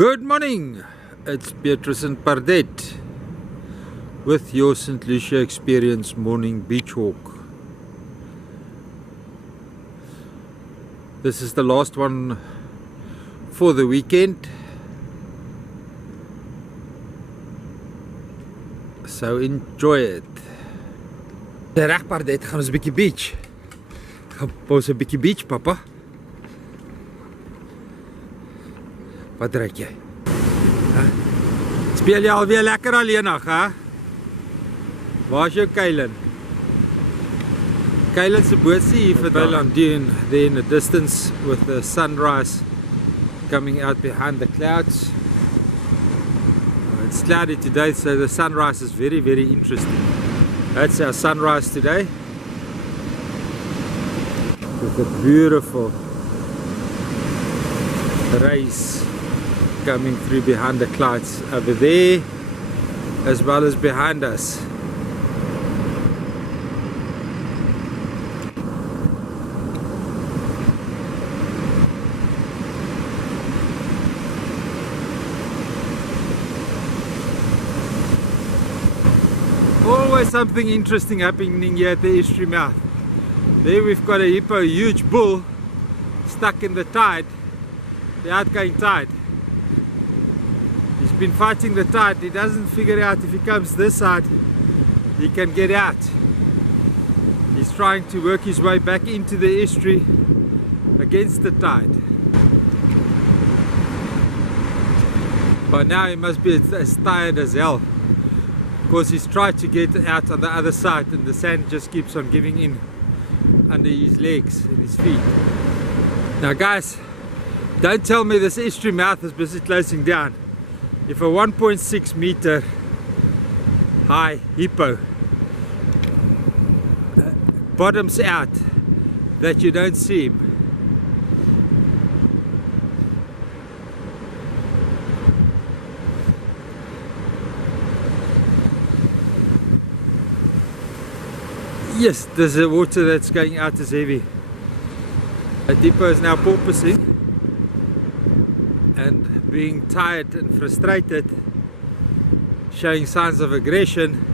Good morning, it's Beatrice and Pardet with your St. Lucia Experience morning beach walk. This is the last one for the weekend, so enjoy it. Reg Pardet, gaan ons 'n bietjie beach. Gaan ons 'n bietjie beach, papa. Wat druk jy? Speel jy alweer lekker alleenig, hè? Waar is jou Kylan? Kylan se bootsie hier vir Thailand dune there in the distance with the sunrise coming out behind the clouds. It's cloudy today, so the sunrise is very, very interesting. That's our sunrise today. With a beautiful rays coming through behind the clouds over there as well as behind us. Always something interesting happening here at the estuary mouth. There we've got a hippo, a huge bull stuck in the tide, the outgoing tide. He's been fighting the tide. He doesn't figure out if he comes this side he can get out. He's trying to work his way back into the estuary against the tide. By now he must be as tired as hell, because he's tried to get out on the other side and the sand just keeps on giving in under his legs and his feet. Now guys, don't tell me this estuary mouth is busy closing down. If a 1.6 meter high hippo bottoms out that you don't see him, yes, there's the water that's going out is heavy. The hippo is now porpoising and being tired and frustrated, showing signs of aggression.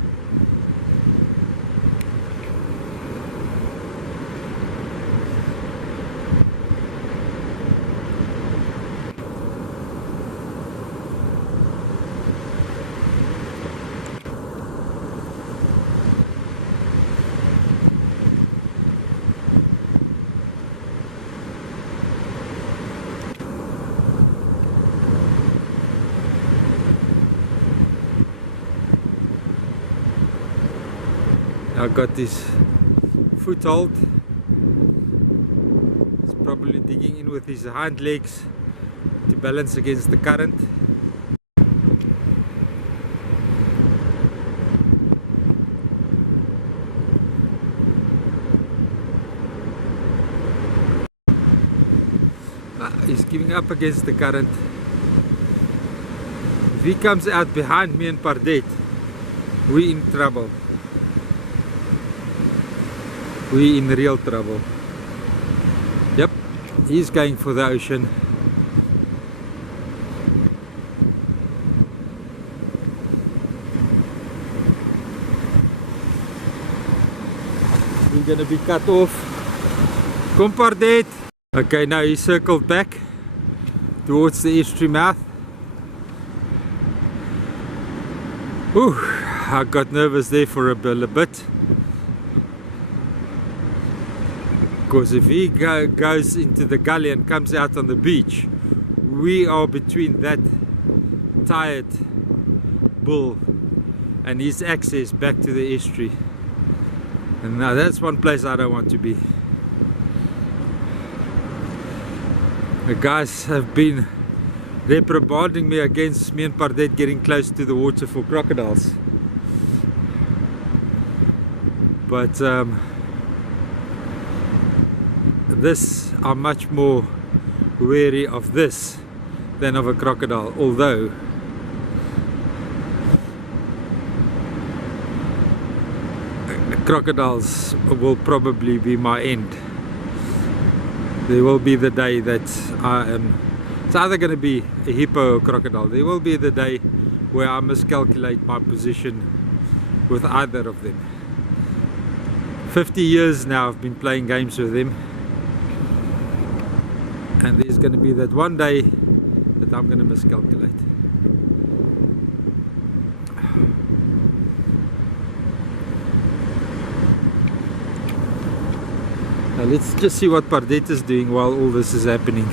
Now got this foothold. He's probably digging in with his hind legs to balance against the current. He's giving up against the current. If he comes out behind me and Pardet, we're in trouble. We're in real trouble. Yep, he's going for the ocean. We're gonna be cut off. Kom Pardet. Okay, now he circled back towards the estuary mouth. Ooh, I got nervous there for a bit. Because if he goes into the gully and comes out on the beach, we are between that tired bull and his access back to the estuary. And now that's one place I don't want to be. The guys have been reprimanding me against me and Pardet getting close to the water for crocodiles. But I'm much more wary of this than of a crocodile, although crocodiles will probably be my end. There will be the day that I am It's either going to be a hippo or crocodile. There will be the day where I miscalculate my position with either of them. 50 years now I've been playing games with them, and there's going to be that one day that I'm going to miscalculate. Now let's just see what Pardette is doing while all this is happening.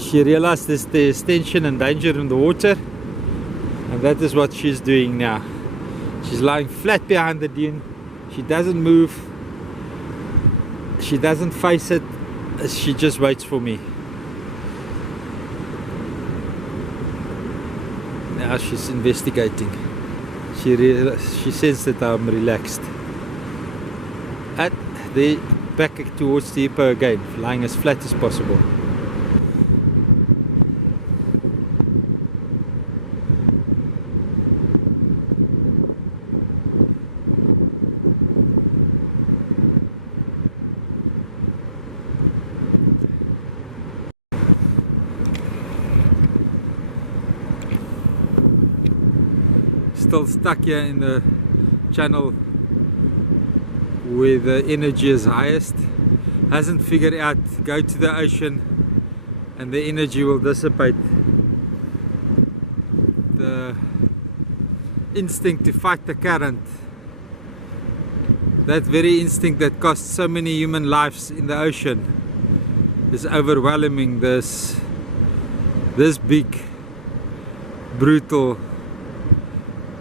She realized there's tension and danger in the water, and that is what she's doing now. She's lying flat behind the dune. She doesn't move. She doesn't face it. She just waits for me. Now she's investigating. She says that I'm relaxed. And they back towards the hippo again, lying as flat as possible. Still stuck here in the channel where the energy is highest. Hasn't figured out, go to the ocean and the energy will dissipate. The instinct to fight the current, that very instinct that costs so many human lives in the ocean, is overwhelming this big, brutal,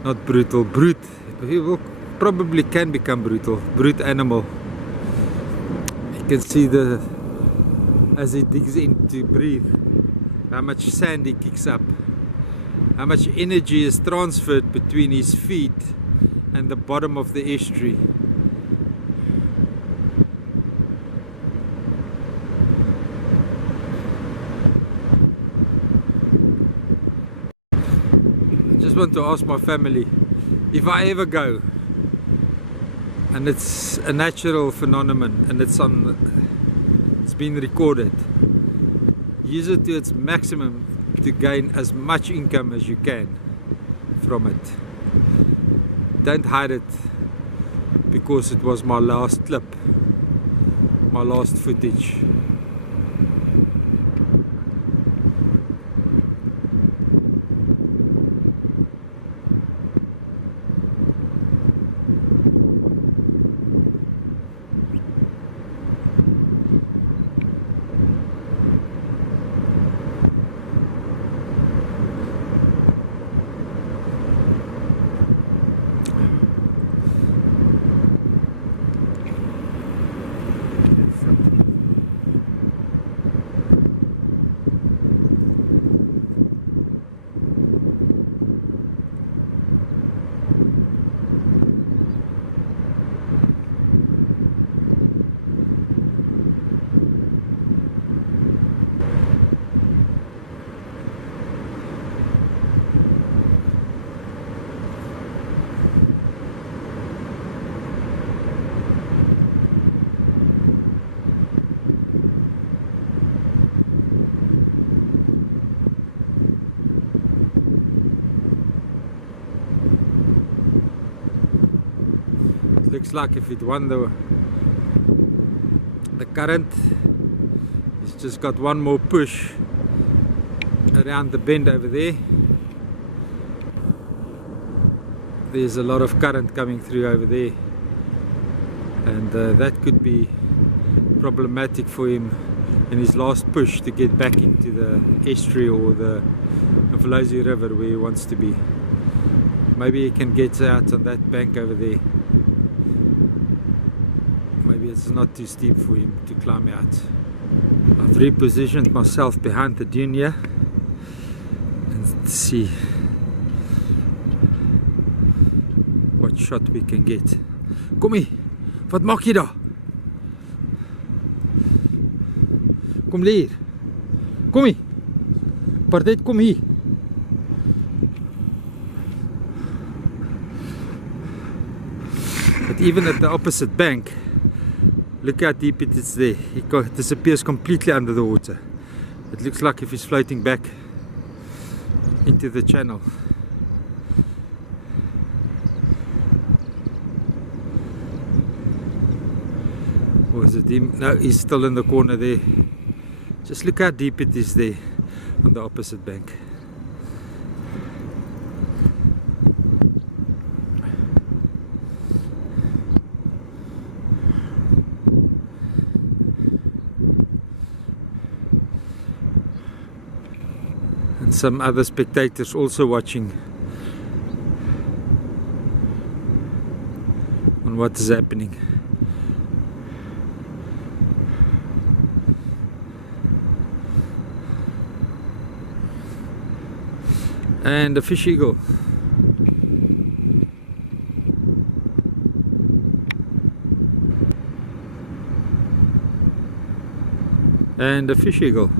not brutal, brute. He will probably can become brutal, brute animal. You can see as he digs in to breathe, how much sand he kicks up, how much energy is transferred between his feet and the bottom of the estuary. I want to ask my family, if I ever go and it's a natural phenomenon and it's been recorded, use it to its maximum to gain as much income as you can from it. Don't hide it because it was my last clip, my last footage. Looks like if it won the current, it's just got one more push around the bend over there. There's a lot of current coming through over there, and that could be problematic for him in his last push to get back into the estuary or the Mfolozi River where he wants to be. Maybe he can get out on that bank over there. Maybe it's not too steep for him to climb out. I've repositioned myself behind the dune here and see what shot we can get. Kom hier, wat maak jy daar? Kom hier. Kom hier. Pardette, kom hier. But even at the opposite bank, Look how deep it is there. He disappears completely under the water. It looks like if he's floating back into the channel. Or is it him? No, he's still in the corner there. Just look how deep it is there on the opposite bank. And some other spectators also watching on what is happening. And a fish eagle. And a fish eagle.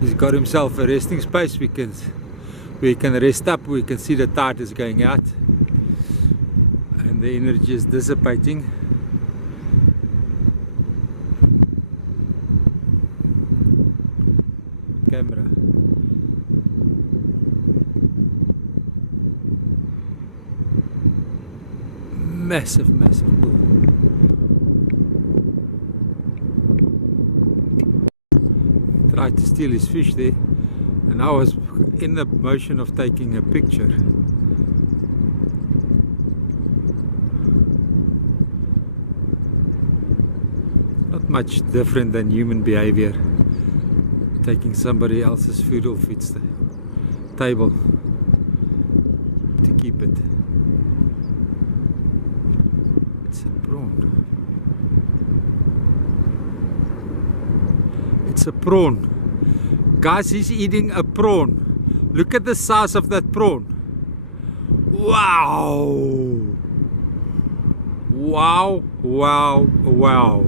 He's got himself a resting space. We can rest up. We can see the tide is going out and the energy is dissipating. Camera. Massive pool. Tried to steal his fish there, and I was in the motion of taking a picture. Not much different than human behavior, taking somebody else's food off its table to keep it. It's a prawn. It's a prawn. Guys, he's eating a prawn. Look at the size of that prawn. Wow! Wow, wow, wow.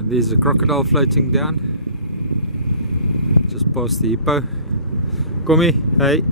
There's a crocodile floating down just past the hippo. Kom hier, hey.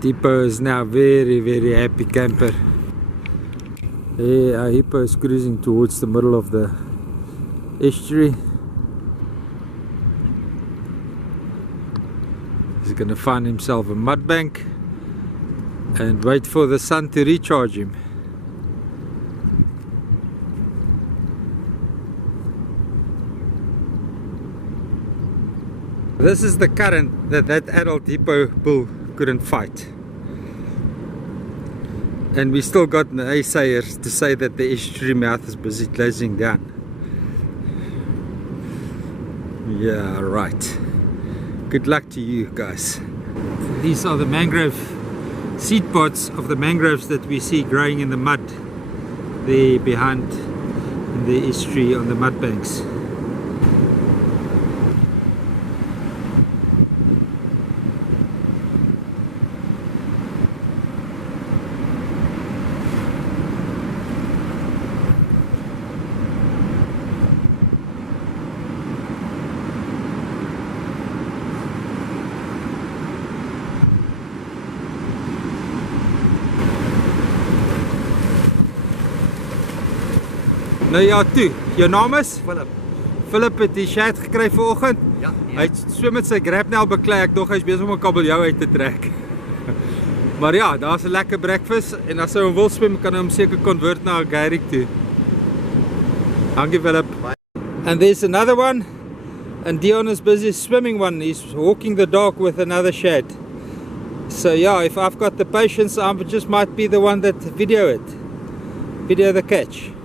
Hippo is now very happy camper. Our hippo is cruising towards the middle of the estuary. He's going to find himself a mud bank and wait for the sun to recharge him. This is the current that adult hippo bull couldn't fight. And we still got naysayers to say that the estuary mouth is busy closing down. Yeah, right. Good luck to you guys. These are the mangrove seed pods of the mangroves that we see growing in the mud there behind in the estuary on the mud banks. Nou ja, toe. Jou naam is? Philip. Philip het die chat gekry vanoggend. Ja. Hy het so met sy grabnel beklei, ek dog hy's besig om 'n kabeljou uit te trek. Maar ja, daar's 'n lekker breakfast en as hy wil swem, kan hy hom seker convert na 'n geirik toe. Dankie Philip. Bye. And there's another one, and Dion is busy swimming one. He's walking the dog with another shad. So yeah, if I've got the patience, I just might be the one that video the catch.